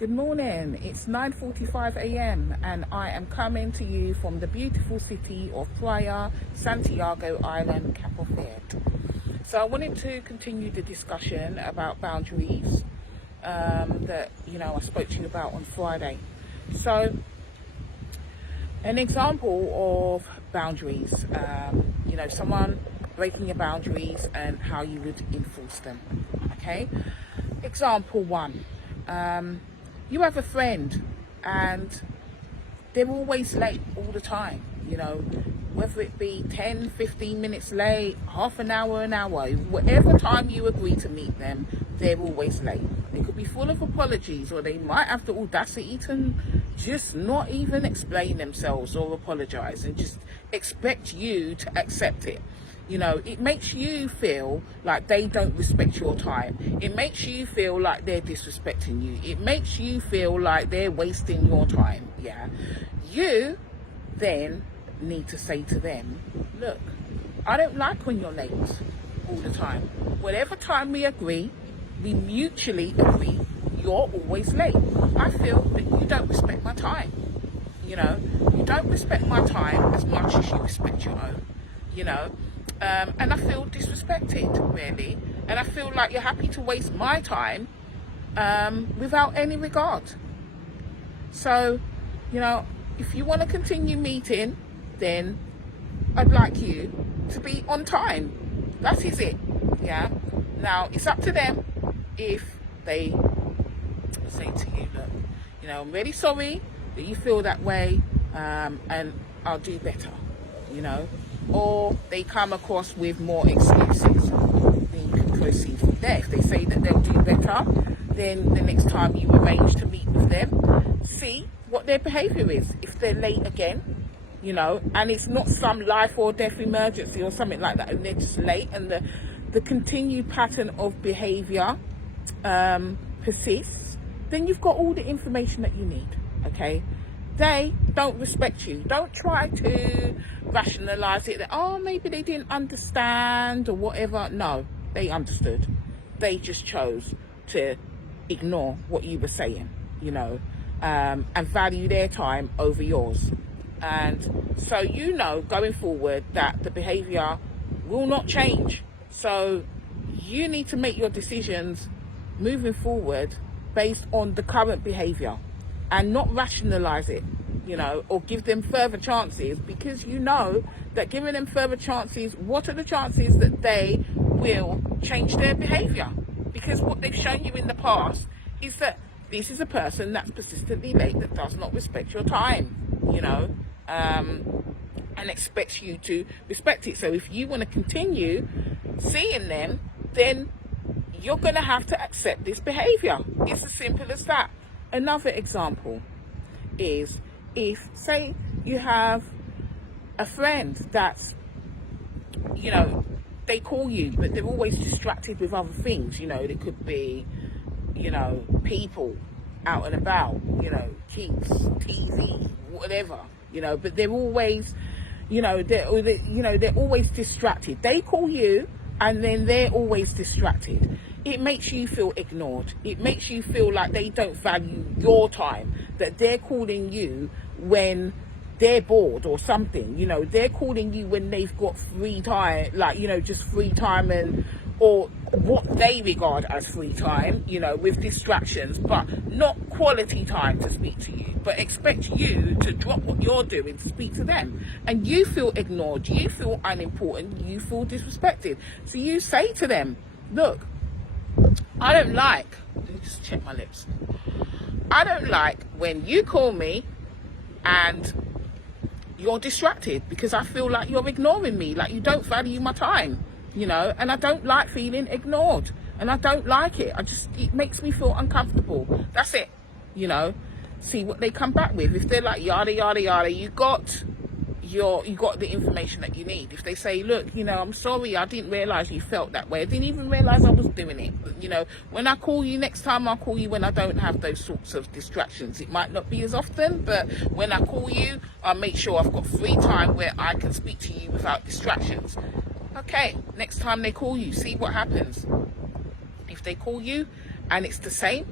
Good morning. It's 9:45 a.m. and I am coming to you from the beautiful city of Playa, Santiago Island, Cape Verde. So I wanted to continue the discussion about boundaries that I spoke to you about on Friday. So an example of boundaries, someone breaking your boundaries and how you would enforce them. Okay. Example one. You have a friend and they're always late all the time, whether it be 10, 15 minutes late, half an hour, whatever time you agree to meet them, they're always late. They could be full of apologies, or they might have the audacity to just not even explain themselves or apologize and just expect you to accept it. It makes you feel like they don't respect your time. It makes you feel like they're disrespecting you. It makes you feel like they're wasting your time. Yeah. You then need to say to them, look, I don't like when you're late all the time. Whatever time we agree, we mutually agree, you're always late. I feel that you don't respect my time. You don't respect my time as much as you respect your own. And I feel disrespected, really. And I feel like you're happy to waste my time without any regard. So, if you want to continue meeting, then I'd like you to be on time. That is it. Yeah. Now, it's up to them if they say to you, look, I'm really sorry that you feel that way, and I'll do better, or they come across with more excuses. Then you can proceed from there. If they say that they'll do better, then the next time you arrange to meet with them, see what their behaviour is. If they're late again, and it's not some life or death emergency or something like that, and they're just late, and the continued pattern of behaviour persists, then you've got all the information that you need. Okay. They don't respect you. Don't try to rationalize it that, maybe they didn't understand or whatever. No, they understood. They just chose to ignore what you were saying, and value their time over yours. And so, going forward that the behavior will not change. So you need to make your decisions moving forward based on the current behavior, and not rationalize it, or give them further chances, because that giving them further chances, what are the chances that they will change their behavior? Because what they've shown you in the past is that this is a person that's persistently late, that does not respect your time, and expects you to respect it. So if you want to continue seeing them, then you're going to have to accept this behavior. It's as simple as that. Another example is if, say, you have a friend that's, they call you, but they're always distracted with other things. They could be, people out and about, kids, TV, whatever, but they're always, they're always distracted. They call you and then they're always distracted. It makes you feel ignored. It makes you feel like they don't value your time, that they're calling you when they're bored or something. They're calling you when they've got free time, just free time, or what they regard as free time, with distractions, but not quality time to speak to you, but expect you to drop what you're doing to speak to them. And you feel ignored, you feel unimportant, you feel disrespected. So you say to them, look, I don't like, let me just check my lips. I don't like when you call me and you're distracted, because I feel like you're ignoring me, like you don't value my time, and I don't like feeling ignored, and I don't like it. It makes me feel uncomfortable. That's it, see what they come back with. If they're like yada, yada, yada, you got the information that you need. If they say, look, I'm sorry, I didn't realize you felt that way. I didn't even realize I was doing it. But, when I call you next time, I'll call you when I don't have those sorts of distractions. It might not be as often, but when I call you, I'll make sure I've got free time where I can speak to you without distractions. Okay, next time they call you, see what happens. If they call you and it's the same,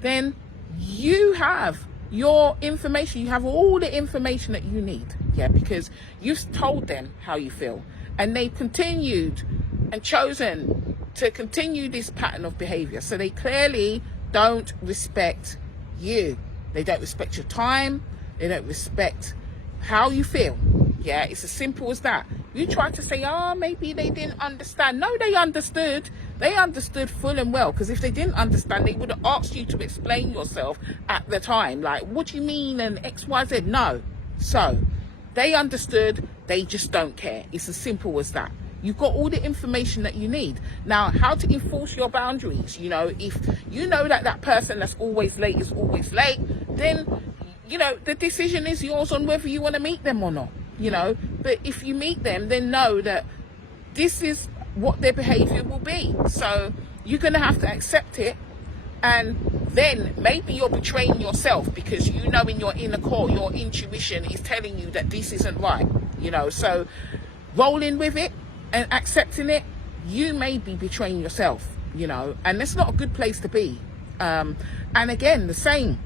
then you have your information, you have all the information that you need, yeah, because you've told them how you feel, and they've continued and chosen to continue this pattern of behavior. So they clearly don't respect you. They don't respect your time. They don't respect how you feel. Yeah, it's as simple as that. You try to say, oh, maybe they didn't understand. No, they understood. They understood full and well, because if they didn't understand, they would have asked you to explain yourself at the time. Like, what do you mean? And X, Y, Z. No. So they understood. They just don't care. It's as simple as that. You've got all the information that you need. Now, how to enforce your boundaries. You know, if you know that that person that's always late is always late, then, you know, the decision is yours on whether you want to meet them or not. You know, but if you meet them, then know that this is what their behavior will be. So you're going to have to accept it. And then maybe you're betraying yourself, because you know in your inner core, your intuition is telling you that this isn't right. You know, so rolling with it and accepting it, you may be betraying yourself, you know, and that's not a good place to be. And again, the same,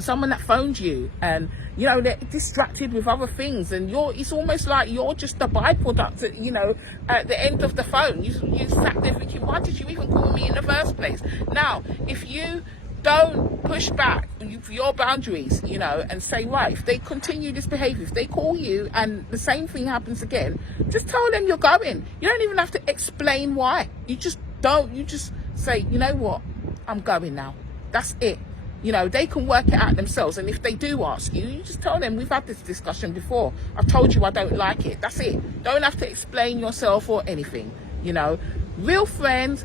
someone that phones you and, you know, they're distracted with other things, and it's almost like you're just the byproduct, you know, at the end of the phone. You sat there thinking, why did you even call me in the first place? Now, if you don't push back for your boundaries, you know, and say, right, if they continue this behavior, if they call you and the same thing happens again, just tell them you're going. You don't even have to explain why. You just say, you know what, I'm going now. That's it. You know, they can work it out themselves. And if they do ask you, you just tell them, we've had this discussion before. I've told you I don't like it. That's it. Don't have to explain yourself or anything. You know, real friends,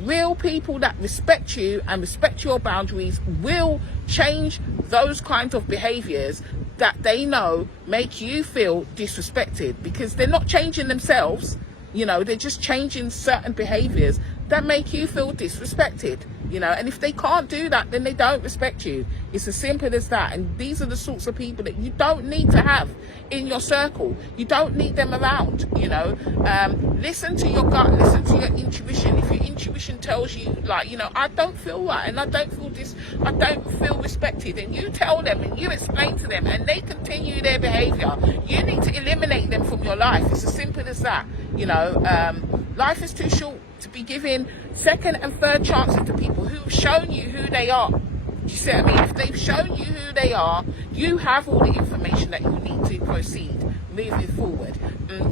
real people that respect you and respect your boundaries will change those kinds of behaviors that they know make you feel disrespected, because they're not changing themselves. You know, they're just changing certain behaviors that make you feel disrespected, you know. And if they can't do that, then they don't respect you. It's as simple as that. And these are the sorts of people that you don't need to have in your circle. You don't need them around, you know. Listen to your gut, listen to your intuition. If your intuition tells you, like, you know, I don't feel right and I don't feel this, I don't feel respected, and you tell them and you explain to them and they continue their behavior, you need to eliminate them from your life. It's as simple as that, you know. Life is too short to be giving second and third chances to people who've shown you who they are. Do you see what I mean? If they've shown you who they are, you have all the information that you need to proceed moving forward.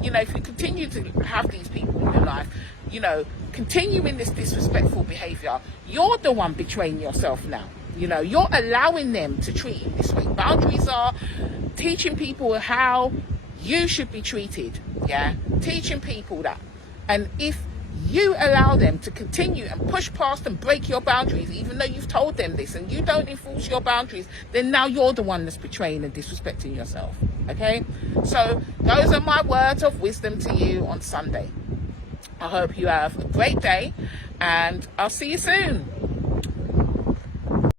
You know, if you continue to have these people in your life, you know, continuing this disrespectful behavior, you're the one betraying yourself now. You know, you're allowing them to treat you this way. Boundaries are teaching people how you should be treated. Yeah, teaching people that. And if you allow them to continue and push past and break your boundaries, even though you've told them this, and you don't enforce your boundaries, then now you're the one that's betraying and disrespecting yourself. Okay? So those are my words of wisdom to you on Sunday. I hope you have a great day, and I'll see you soon.